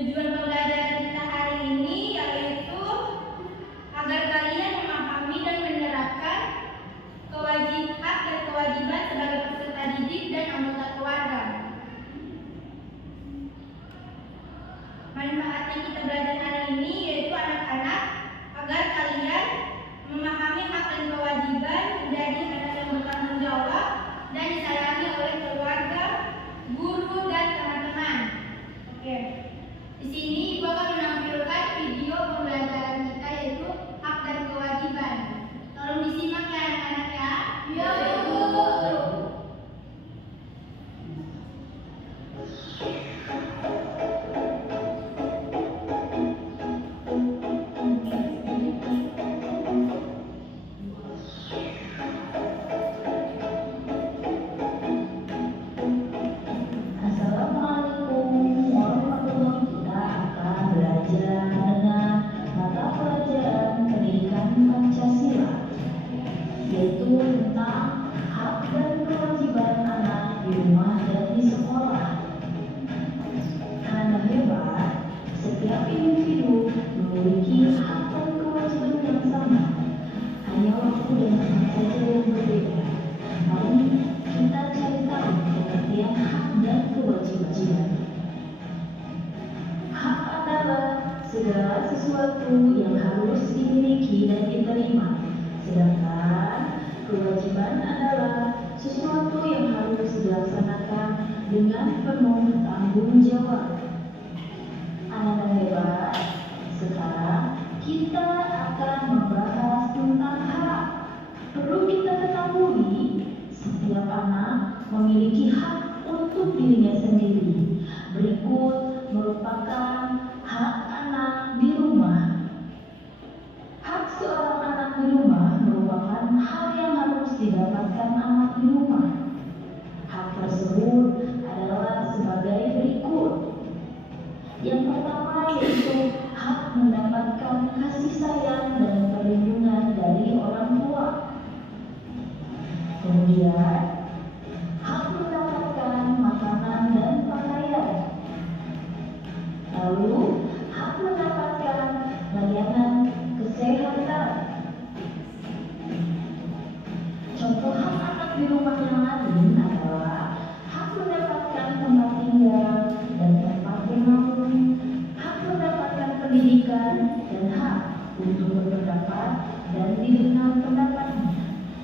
Tujuan pembelajaran kita hari ini yaitu agar kalian memahami dan menerapkan hak dan kewajiban sebagai peserta didik dan anggota keluarga. Manfaat yang kita belajar hari ini yaitu anak-anak agar kalian memahami hak dan kewajiban menjadi anak yang bertanggung jawab dan disayangi oleh keluarga, guru, dan teman-teman. Oke. Di sini Ibu akan menampilkan video pembelajaran kita yaitu hak dan kewajiban. Tolong disimak ya anak-anak ya. Ya, Bu. sesuatu yang harus dimiliki dan diterima, sedangkan kewajiban adalah sesuatu yang harus dilaksanakan dengan penuh tanggung jawab. Anak-anak hebat, sekarang kita akan membahas tentang hak. Perlu kita ketahui, setiap anak memiliki hak untuk dirinya sendiri. Berikut merupakan hak anak di rumah. Hak seorang anak di rumah merupakan hal yang harus didapatkan anak di rumah. Hak tersebut adalah sebagai berikut. Yang pertama yaitu hak mendapatkan kasih sayang dan perlindungan dari orang tua. Kemudian, hak mendapatkan makanan dan pakaian. Lalu, hak mendapatkan layanan kesehatan. Contoh hak anak di rumah yang lain adalah hak mendapatkan tempat tinggal dan tempat bernaung, hak mendapatkan pendidikan, dan hak untuk berpendapat dan didengar pendapatnya.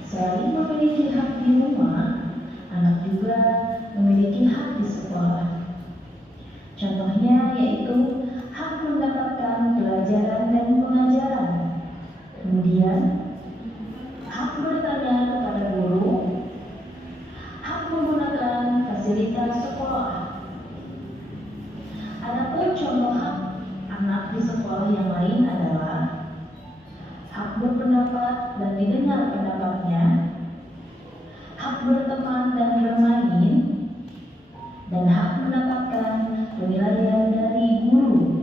Selain memiliki hak di rumah, anak juga memiliki hak di sekolah. Contohnya yaitu hak mendapatkan pelajaran dan pengajaran. Kemudian, hak bertanya kepada guru, hak menggunakan fasilitas sekolah. Adapun contoh hak anak di sekolah yang lain adalah hak berpendapat dan didengar pendapatnya, hak berteman dan bermain, dan hak mendapatkan penilaian dari guru.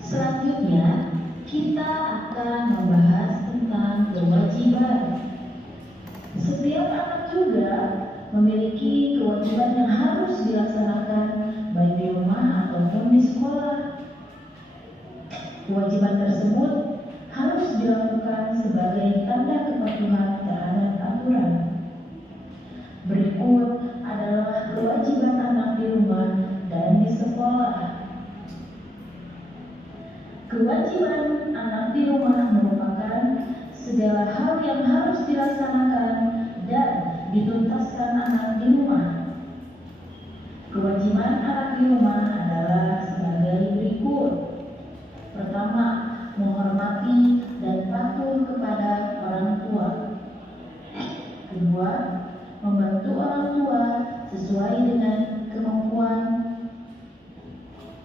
Selanjutnya, kita akan membahas tentang kewajiban. Setiap anak juga memiliki kewajiban yang harus dilaksanakan baik di rumah ataupun di sekolah. Kewajiban tersebut harus dilakukan sebagai tanda kepatuhan terhadap aturan. Berikut adalah kewajiban anak di rumah dan di sekolah. Kewajiban anak di rumah merupakan segala hal yang harus dilaksanakan dan dituntaskan anak di rumah. Kewajiban anak di rumah adalah sebagai berikut. Pertama, menghormati dan patuh kepada orang tua. Kedua, membantu orang tua sesuai dengan kemampuan.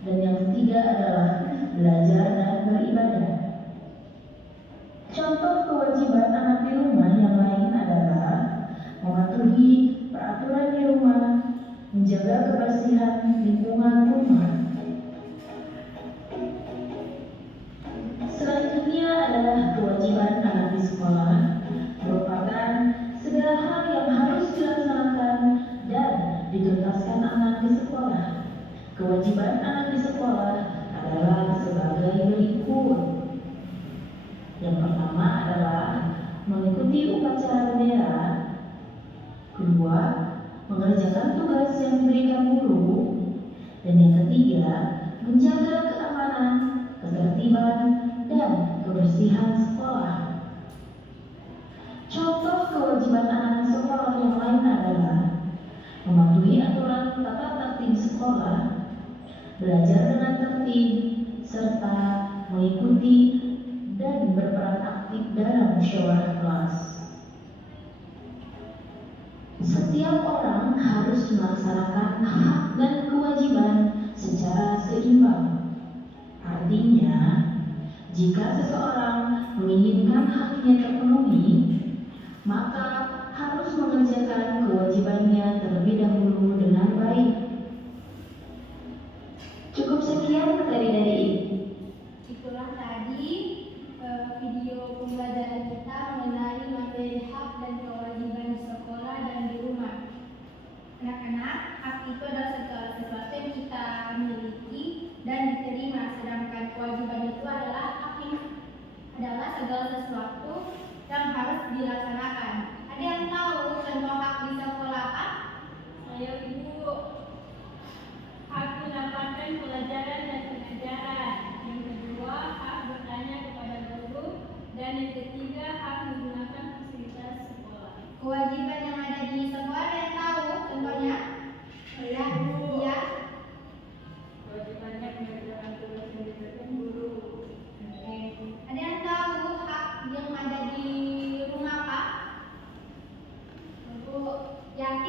Dan yang ketiga adalah belajar dan beribadah. Contoh kewajiban anak di rumah yang lain adalah mematuhi peraturan di rumah, menjaga kebersihan lingkungan rumah. Selanjutnya adalah kewajiban anak di sekolah, merupakan segala hal yang harus dilaksanakan dan dituntaskan anak di sekolah. Kewajiban anak di sekolah adalah sebagai berikut. Yang pertama adalah mengikuti upacara bendera. Kedua, mengerjakan tugas yang diberikan guru. Dan yang ketiga, menjaga keamanan, ketertiban, dan kebersihan sekolah. Contoh kewajiban anak sekolah yang lain adalah mematuhi aturan tata tertib sekolah, belajar dengan tertib, serta mengikuti dan berperan aktif dalam musyawarah kelas. Setiap orang harus melaksanakan hak dan kewajiban secara seimbang. Artinya, jika seseorang menginginkan haknya terpenuhi, maka harus mengerjakan kewajibannya terlebih dahulu dengan baik. Cukup sekian materi dari Ibu. Itulah tadi video pembelajaran kita mengenai materi hak dan kewajiban di sekolah dan di rumah. Anak-anak, hak itu adalah segala sesuatu yang kita miliki dan diterima, sedangkan kewajiban itu adalah segala sesuatu yang harus dilaksanakan. Ada yang tahu contoh hak di sekolah apa? Saya Ibu, hak mendapatkan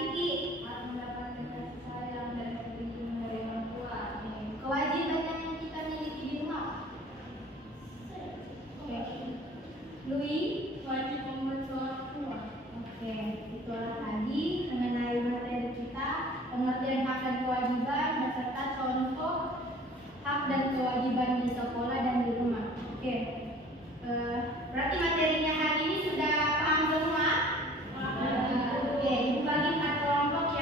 Kiki? Mendapatkan kasih sayang dan bimbingan dari orang tua. Kewajiban yang kita miliki di rumah. Oke. Lui? Wajib membantu orang tua. Oke, itulah tadi mengenai materi kita, pengertian hak dan kewajiban beserta contoh hak dan kewajiban di sekolah dan di rumah. Oke, berarti materinya hari ini sudah paham semua? Oke, dibagi 4 kelompok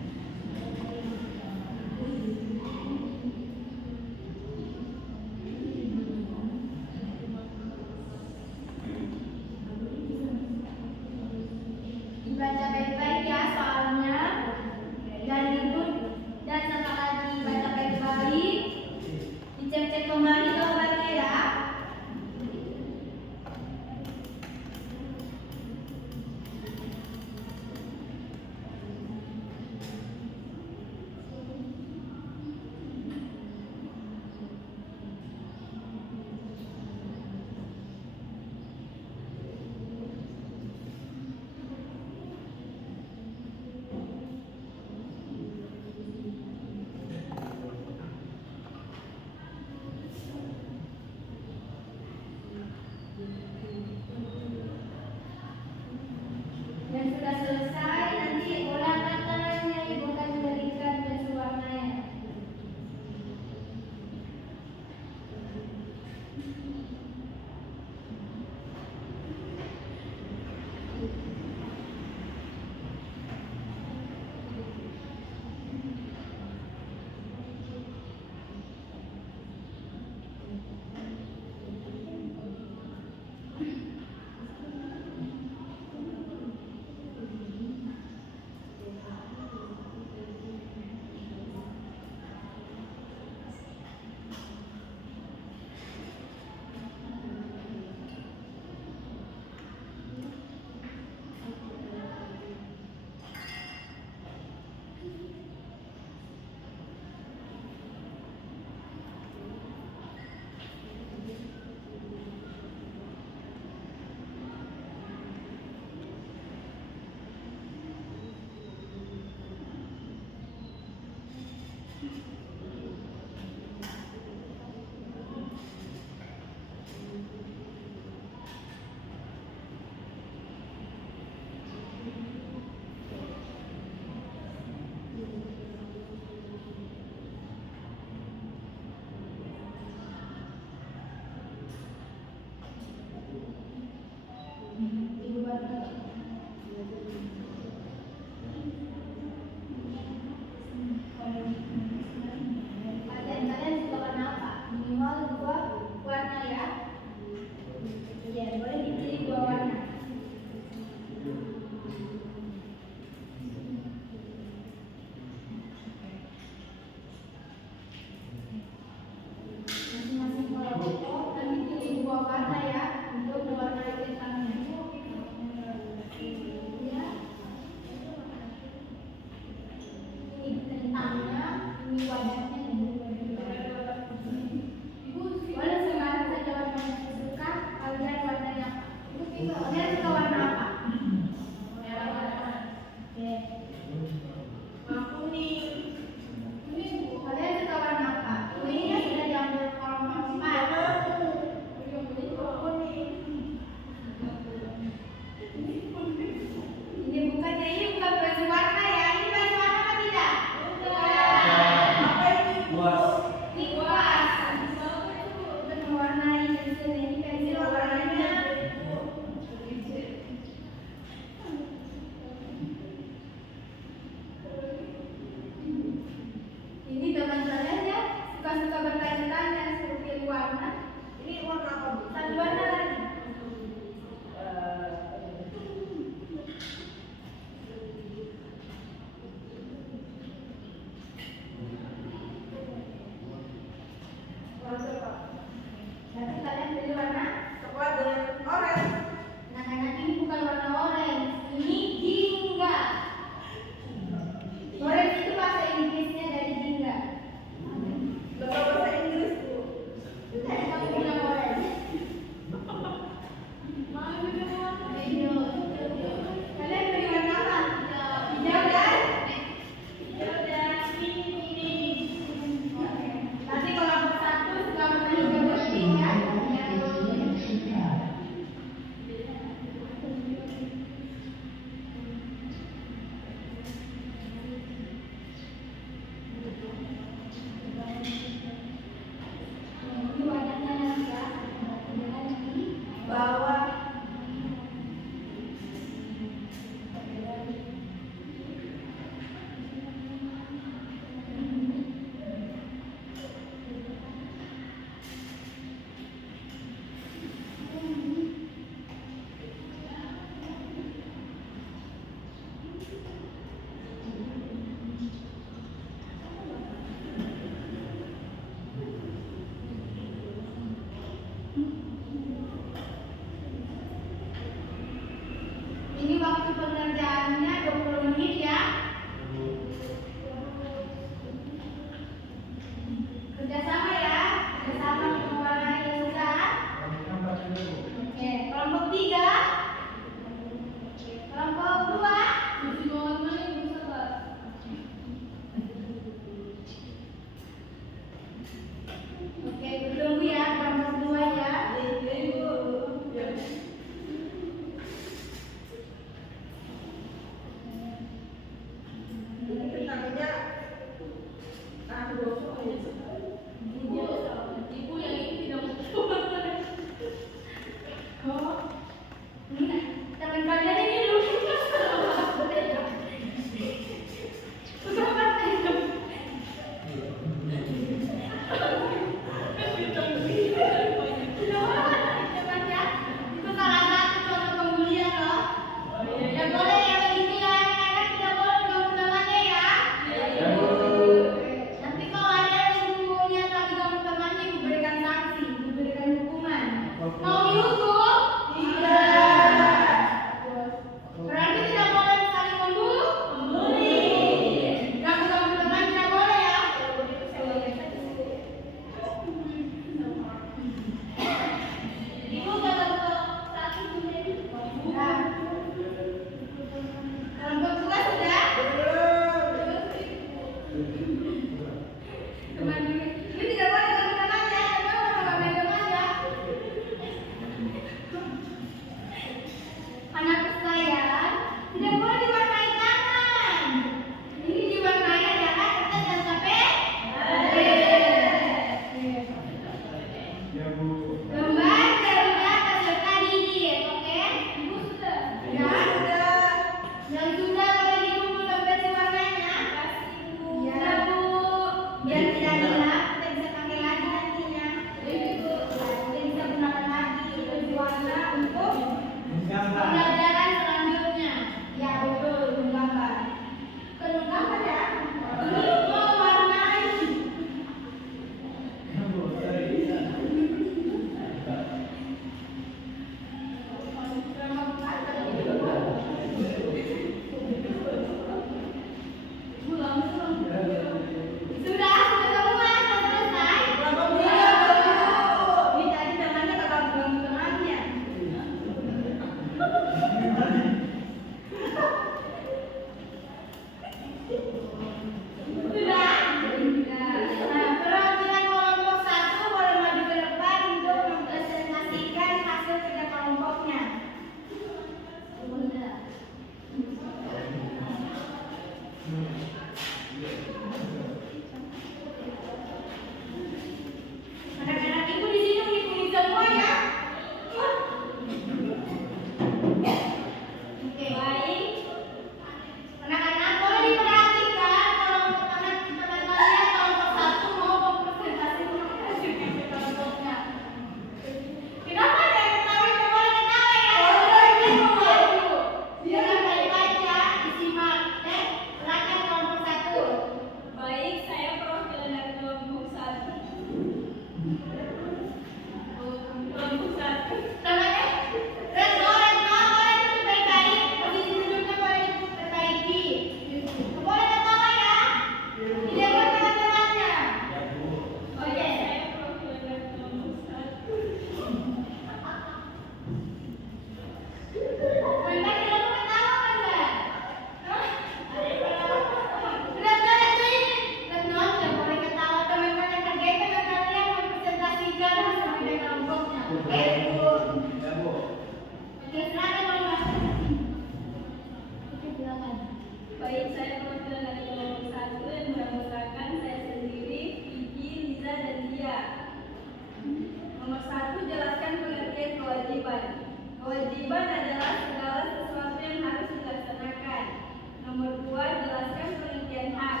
kedua, jelaskan pengertian hak.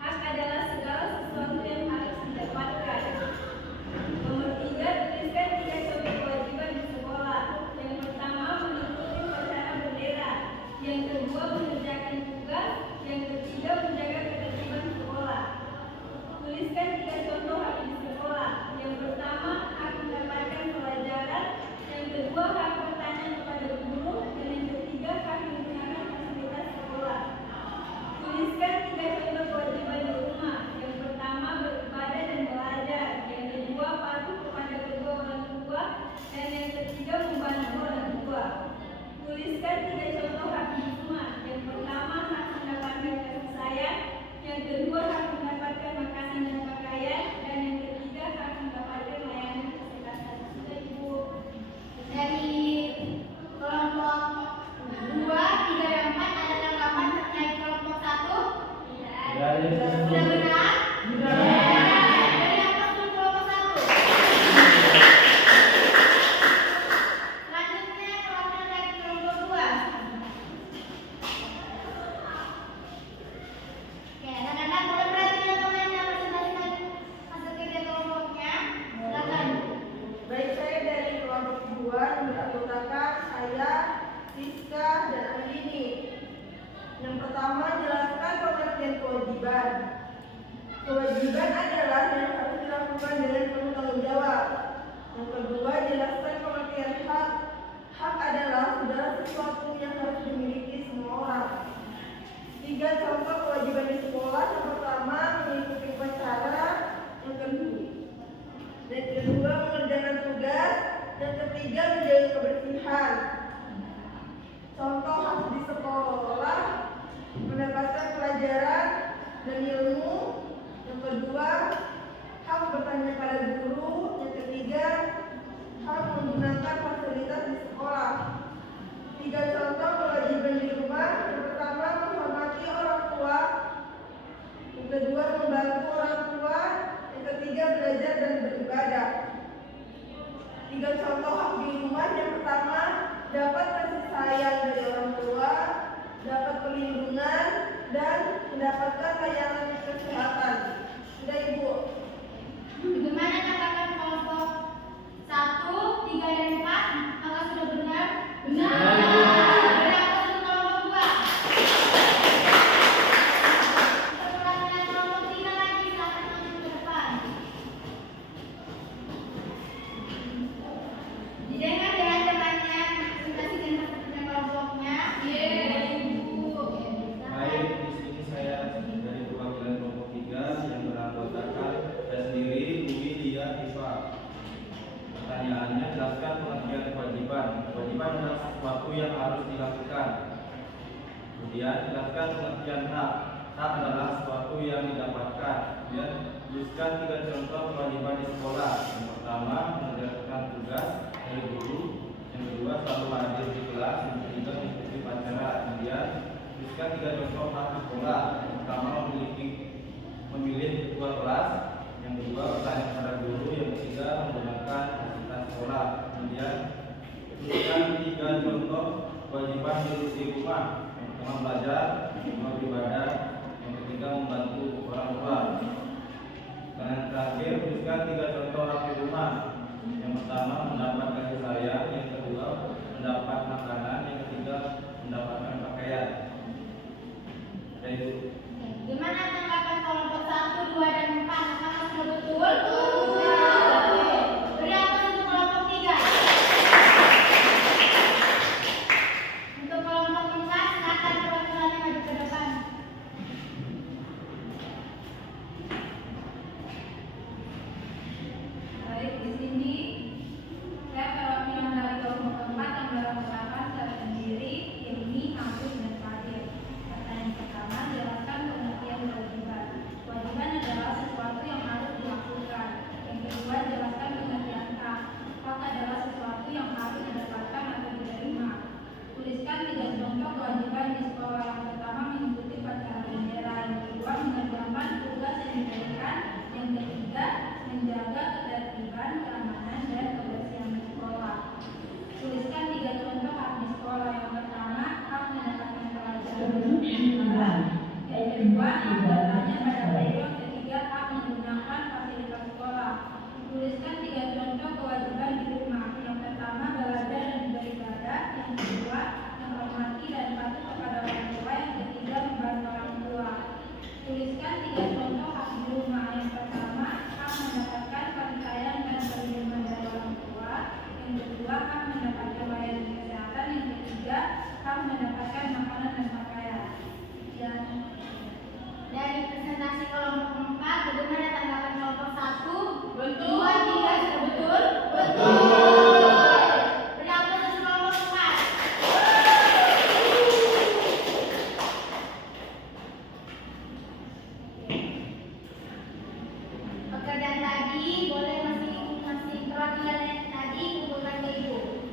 Hak adalah segala sesuatu yang harus didapatkan. Nomor 3, tuliskan 3 contoh kewajiban di sekolah. Yang pertama, mengikuti upacara bendera. Yang kedua, mengerjakan tugas. Yang ketiga, menjaga ketertiban sekolah. Tuliskan 3 contoh hak di sekolah. Yang pertama, hak mendapatkan pelajaran. Yang kedua, hak bertanya kepada guru. Dan yang ketiga, hak menggunakan fasilitas sekolah. Tuliskan 3 contoh kewajiban di rumah. Yang pertama, beribadah dan belajar. Yang kedua, patuh kepada kedua orang tua. Dan yang ketiga, membantu orang tua. Tuliskan 3 contoh hak di rumah. Yang pertama, hak mendapatkan kasih sayang. Yang kedua, hak mendapatkan makanan dan pakaian. Dan yang ketiga, hak mendapatkan layanan kesehatan. Sudah, Ibu. Dari kelompok 2, 3, dan 4 ada tanggapan terkait kelompok 1? Sudah benar? Dari yang masuk kelompok 1. Selanjutnya perwakilan dari kelompok 2. Oke, anak-anak boleh perhatikan temannya masing-masing masuk ke kelompoknya. Silakan. Baik, saya dari kelompok 2 yang beranggotakan saya, Siska, dan Andini. Yang pertama, jelaskan pengertian kewajiban. Kewajiban adalah yang harus dilakukan dengan penuh tanggung jawab. Yang kedua, jelaskan pengertian hak. Hak adalah segala sesuatu yang harus dimiliki semua orang. 3 contoh kewajiban di sekolah. Yang pertama, mengikuti upacara. Yang kedua, mengerjakan tugas. Yang ketiga, menjaga kebersihan. Contoh hak di sekolah: mendapatkan pelajaran dan ilmu. Yang kedua, hak bertanya pada guru. Yang ketiga, hak menggunakan fasilitas di sekolah. 3 contoh kewajiban di rumah. Yang pertama, menghormati orang tua. Yang kedua, membantu orang tua. Yang ketiga, belajar dan beribadah. 3 contoh hak di rumah. Yang pertama, dapat kasih sayang dari orang tua, dapat perlindungan, dan mendapatkan layanan kesehatan. Sudah, Ibu. Bagaimana tanggapan kelompok 1, 3, dan 4? Apakah sudah benar? Benar. Berapa untuk kelompok 2? Untuk perwakilan kelompok 3 lagi, silakan maju ke depan. Didengar ya temannya, presentasikan pertanyaan kelompoknya. Ibu. Baik, di sini saya dari perwakilan kelompok 3 yang beranggotakan saya sendiri, Umi, Dia, Iva. Pertanyaannya, jelaskan pengertian kewajiban. Kewajiban adalah sesuatu yang harus dilakukan. Kemudian, jelaskan pengertian hak. Hak adalah sesuatu yang didapatkan. Kemudian, tuliskan 3 contoh kewajiban di sekolah. Yang pertama, mengerjakan tugas dari guru. Yang kedua, selalu hadir di kelas. Yang ketiga, mengikuti upacara. Kemudian, tuliskan 3 contoh hak di sekolah. Yang pertama, memilih ketua kelas. Yang kedua, bertanya kepada guru. Yang ketiga, menggunakan fasilitas sekolah. Kemudian, tuliskan 3 contoh kewajiban di rumah. Yang pertama, belajar. Yang kedua, beribadah. Yang ketiga, membantu orang tua. Dan yang terakhir, tuliskan 3 contoh hak di rumah. Yang pertama, mendapat kasih sayang. Yang kedua, mendapat makanan. Yang ketiga, mendapatkan pakaian. Jadi, Gimana tanggapan kelompok 1, 2, dan 4? Apakah sudah betul? Beri atas untuk kelompok 3. Untuk kelompok 4, silakan perwakilannya maju ke depan. Baik, di sini saya perwakilan dari kelompok 4 yang beranggotakan saya sendiri, Yeni, Afif, dan Fadil. Pertanyaan pertama, jelaskan pengertian kewajiban. kedua, hak bertanya pada guru. Yang ketiga, hak menggunakan fasilitas sekolah. Tuliskan 3 contoh kewajiban di rumah. Yang pertama, belajar dan beribadah. Yang kedua, menghormati dan patuh kepada orang tua. Yang ketiga, membantu orang tua. Tuliskan 3 contoh hak di rumah. Yang pertama, hak mendapatkan kasih sayang dan perlindungan dari orang tua. Yang kedua, hak mendapatkan layanan kesehatan. Yang ketiga, hak mendapatkan makanan dan pakaian. Dan Dari presentasi kelompok 4, bagaimana tanggapan kelompok 1? Betul. 2, 3, sudah betul? Betul. Beri aplaus untuk kelompok 4. Pekerjaan tadi boleh masih perhatian tadi kumpulkan ke ibu.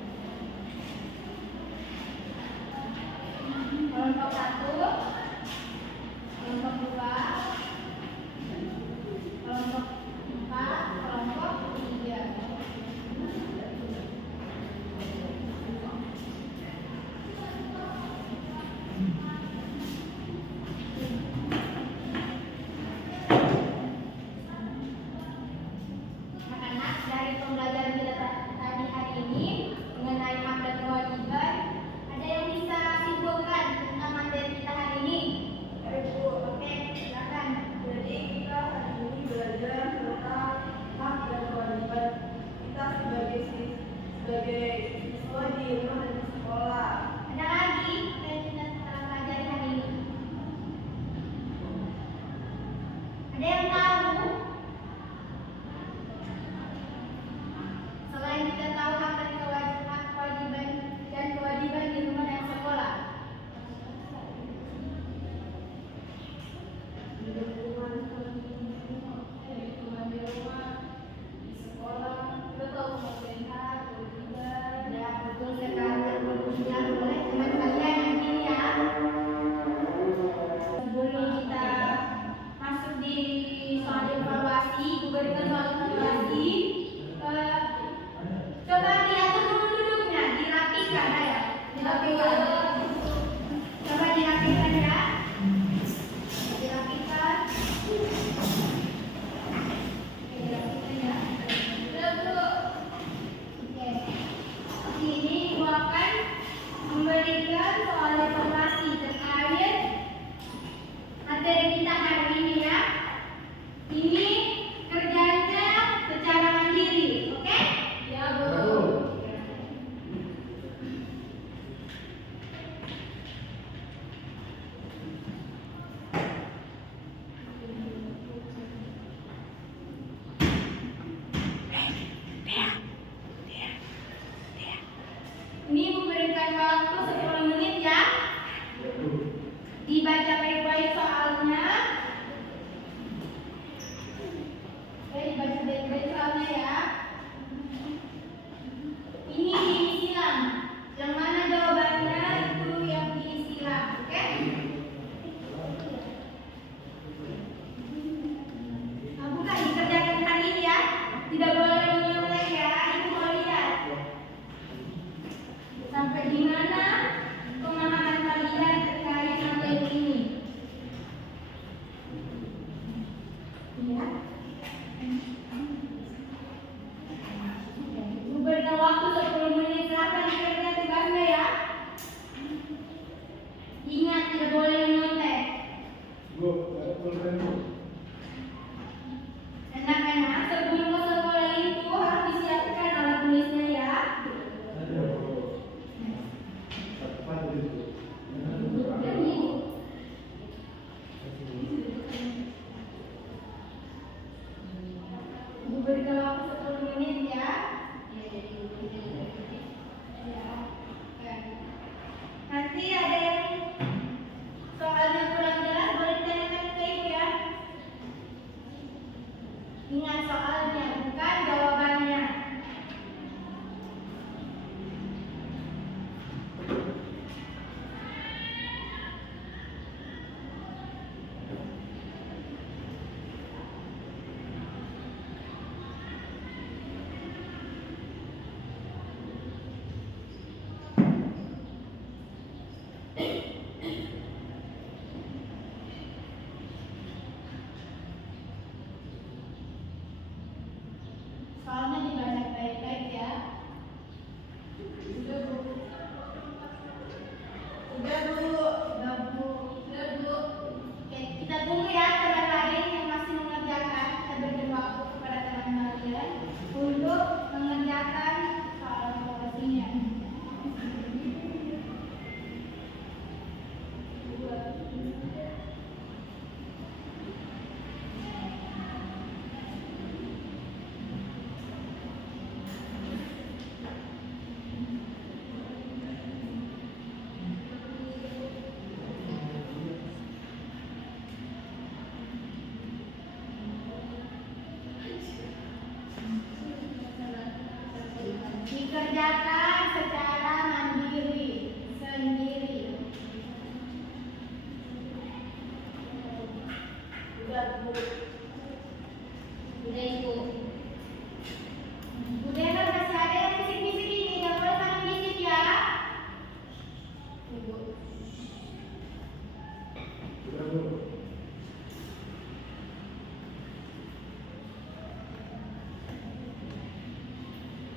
Kelompok 1, kelompok 2, kelompok 4, kelompok 3. Anak-anak, dari pembelajaran kita tadi hari ini mengenai hak dan kewajiban, ada yang bisa simpulkan tentang materi kita hari ini? Oke, silakan. Jadi kita hari ini belajar tentang hak dan kewajiban kita sebagai siswa di rumah dan di sekolah. Ada lagi yang kita telah pelajari hari ini? Ada yang tahu? Selain kita tahu hak dan kewajiban di rumah dan sekolah. Ya, betul sekali. Ya, boleh teman kalian yang ini ya. Sebelum kita masuk di soal evaluasi, berikan soal evaluasi. Coba diatur dulu duduknya, dirapikan ya. Dirapikan. Coba dirapikan ya. Dirapikan. Dirapikan ya. Oke. Sini Ibu akan memberikan soal evaluasi terkait materi kita hari ini ya. Ini kerjanya secara mandiri, oke? ya, Bu. Ini memberikan waktu 10 menit ya. Dibaca baik-baik soalnya. Oke, dibaca baik-baik soalnya ya. Ini diisi silang. Yang mana jawabannya itu yang diisi silang, oke? Nah, bukan dikerjakan hari ini ya. Tidak boleh menyelesaikan ya. Ibu mau lihat. Sampai di mana pemahaman kalian terkait materi ini? Ya. Berikan waktu 10 menit, silakan dikerjakan tugasnya ya. Ingat, tidak boleh menyontek. Anak-anak, sebelum ke sekolah itu harus disiapkan alat tulisnya ya. Berikan waktu 10 menit ya. Nanti ada yang soalnya kurang jelas boleh ditanyakan ke ibu ya. Soalnya dibaca baik-baik ya. Udah Bu. Udah Bu. Oke, kita tunggu ya teman lain yang masih mengerjakan. Kita beri waktu kepada teman kalian untuk mengerjakan soal evaluasinya. Dikerjakan secara mandiri sendiri. Udah Bu. Udah Ibu. Udah kan masih ada yang bisik-bisik ini, nggak boleh saling bisik ya. Ibu. Udah Bu.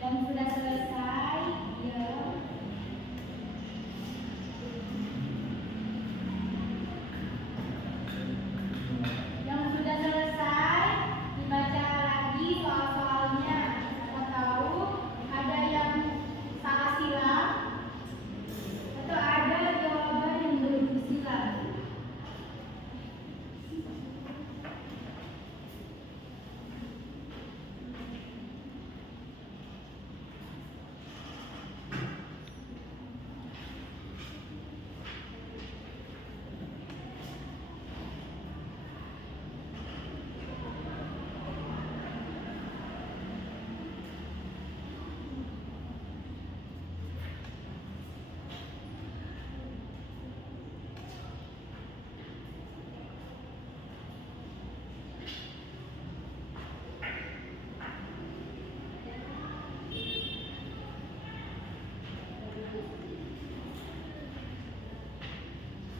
Yang sudah selesai, ya. Yang sudah selesai, dibaca lagi soal-soalnya. Kita tahu ada yang salah silang atau ada jawaban yang berbeda silang.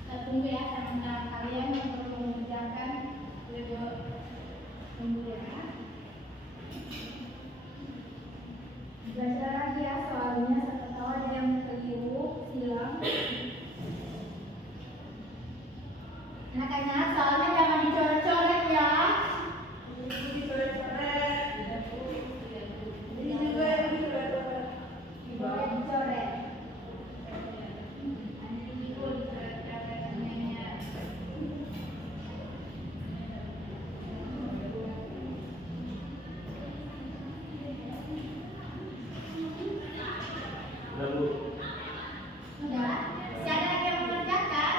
Kita tunggu ya teman-teman kalian yang perlu mengerjakan. Tunggu ya. Baca lagi ya soalnya, siapa tahu ada yang keliru, silang. Anak-anak soalnya jangan dicoret-coret ya. Ini dicoret-coret. Ini juga yang dicoret-coret. Boleh dicoret. Nanti Ibu dicoret-coretnya. Udah Bu. Sudah? Masih ada lagi yang mengerjakan?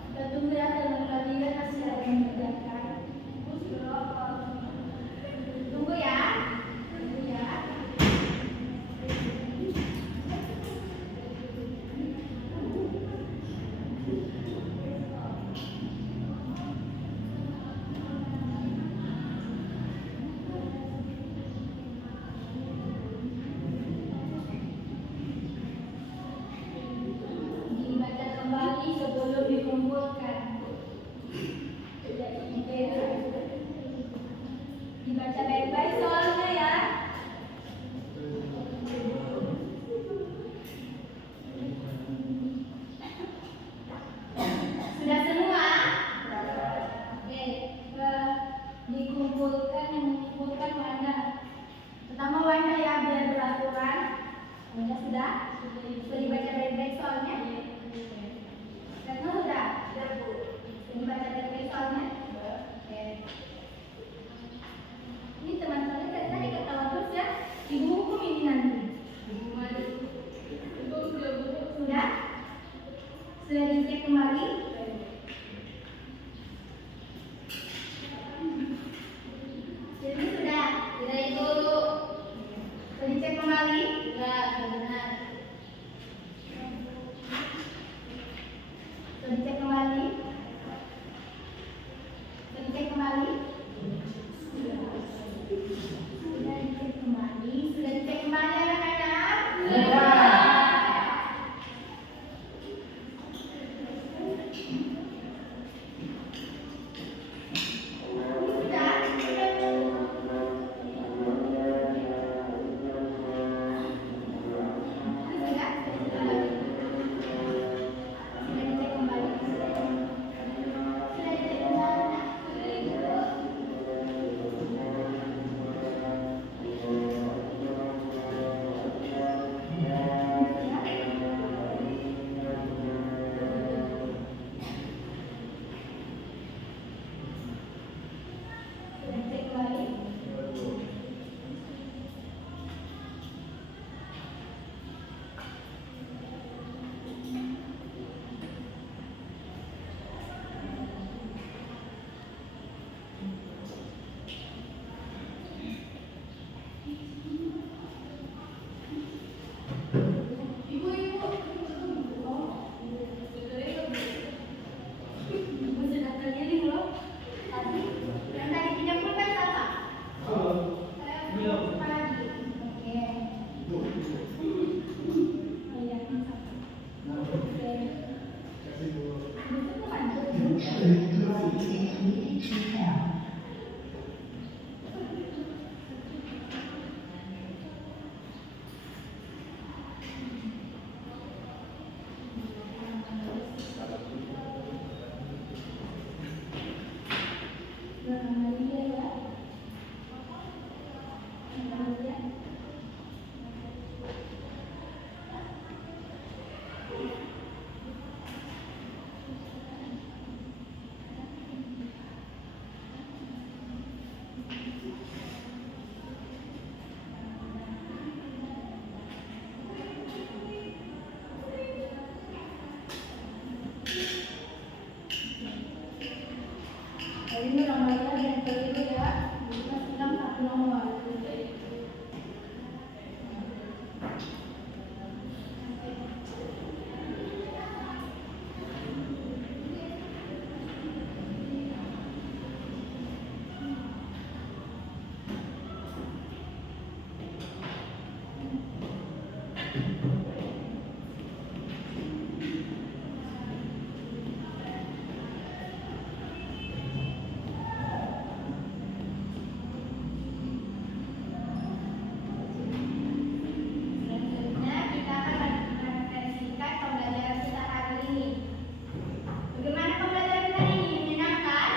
Kita tunggu ya teman kalian masih ada yang mengerjakan. Tunggu ya. Tunggu ya. Dibaca kembali sebelum dikumpulkan. Dibaca baik-baik soalnya ya. Sudah semua? Oke, dikumpulkan, yang mengumpulkan Wanda. Pertama Wanda ya, biar beraturan. Wanda sudah? Sudah dibaca baik-baik soalnya? Karena sudah? Udah Bu. Sudah dibaca baik-baik soalnya? Oke. Ini teman kalian dari tadi ketawa terus ya. Ibu hukum ini nanti. Sudah? Sudah dicek kembali? Jadi sudah? Sudah Ibu. Sudah dicek kembali? Sudah benar. Sudah dicek kembali? Sudah dicek kembali? Sudah dicek kembali? Sudah dicek kembali anak-anak? Sudah. Sudah? siswi-siswi IPL. Ini Ramadan yang keliru ya, kita sedang satu nomor. Selanjutnya kita akan merefleksikan pembelajaran kita hari ini. Bagaimana pembelajaran hari ini? Menyenangkan?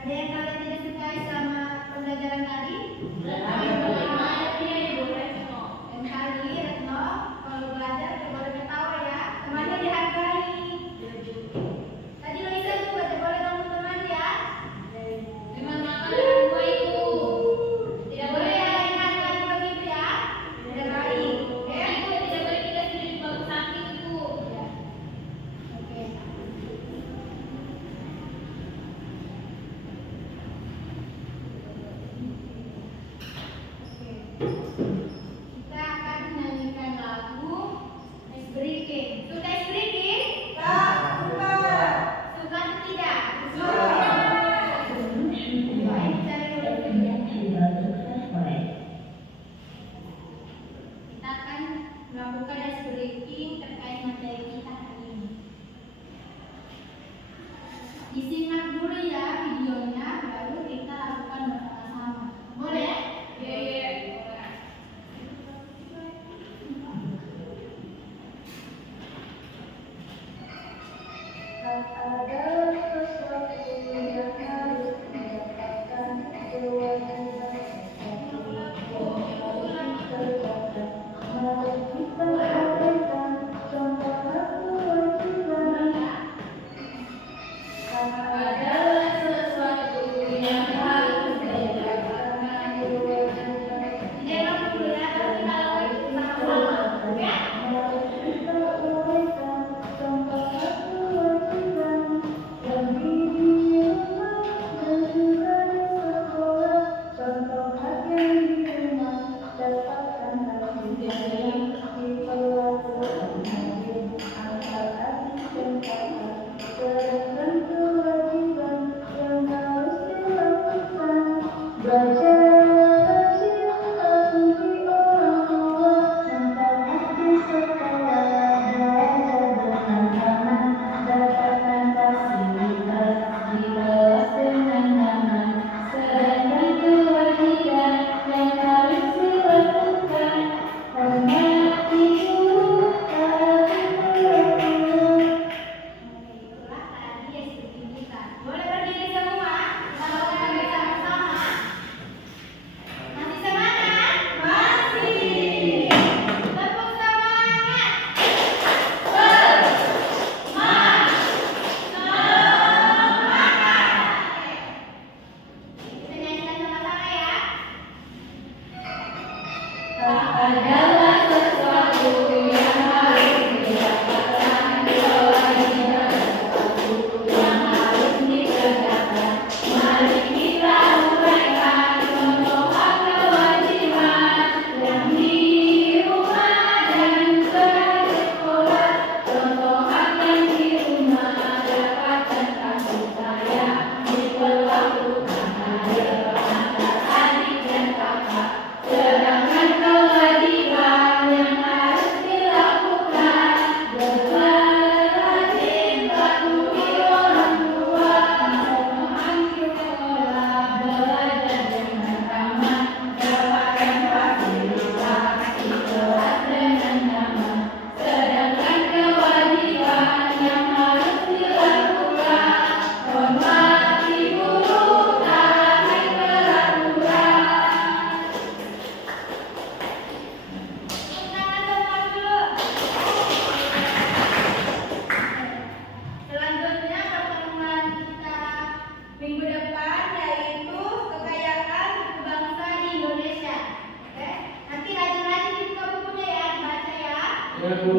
Ada yang kalian tidak sukai selama pembelajaran tadi? Yang kali, Retno, kalau belajar tidak boleh ketawa ya. Temannya dihargai. Tadi Loisa juga tidak boleh ganggu teman ya. Tidak boleh ya lain hargai begitu ya. Tidak baik. Oke? Ya. Oke. Kita akan menyanyikan lagu Ice Breaking. Suka Ice Breaking? Suka atau tidak? Baik, cari dulu video. Kita akan melakukan Ice Breaking terkait materi kita hari ini. Disimak dulu ya videonya, baru kita lakukan bersama-sama. Boleh ya? Ada sesuatu yang harus didapatkan kewajiban mari kita abaikan semua kewajiban. Ada sesuatu yang harus didapatkan kewajiban. Jangan dulu ya, tapi kita lakukan bersama-sama, oke? Mari kita abaikan semua kewajiban. Ya, Bu.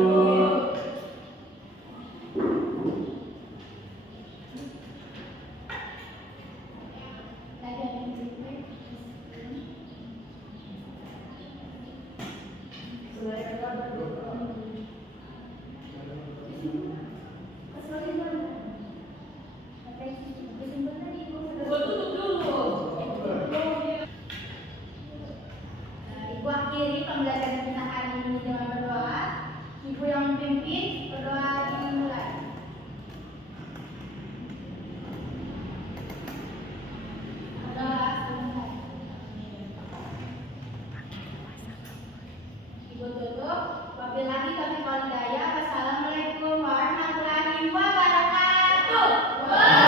Ibu akhiri pembelajaran kita hari ini dengan berdoa. Ibu yang memimpin, berdoa dimulai. Berdoa dimulai. Ibu tutup. Wabillahi taufiq wal hidayah. Wassalamualaikum warahmatullahi wabarakatuh.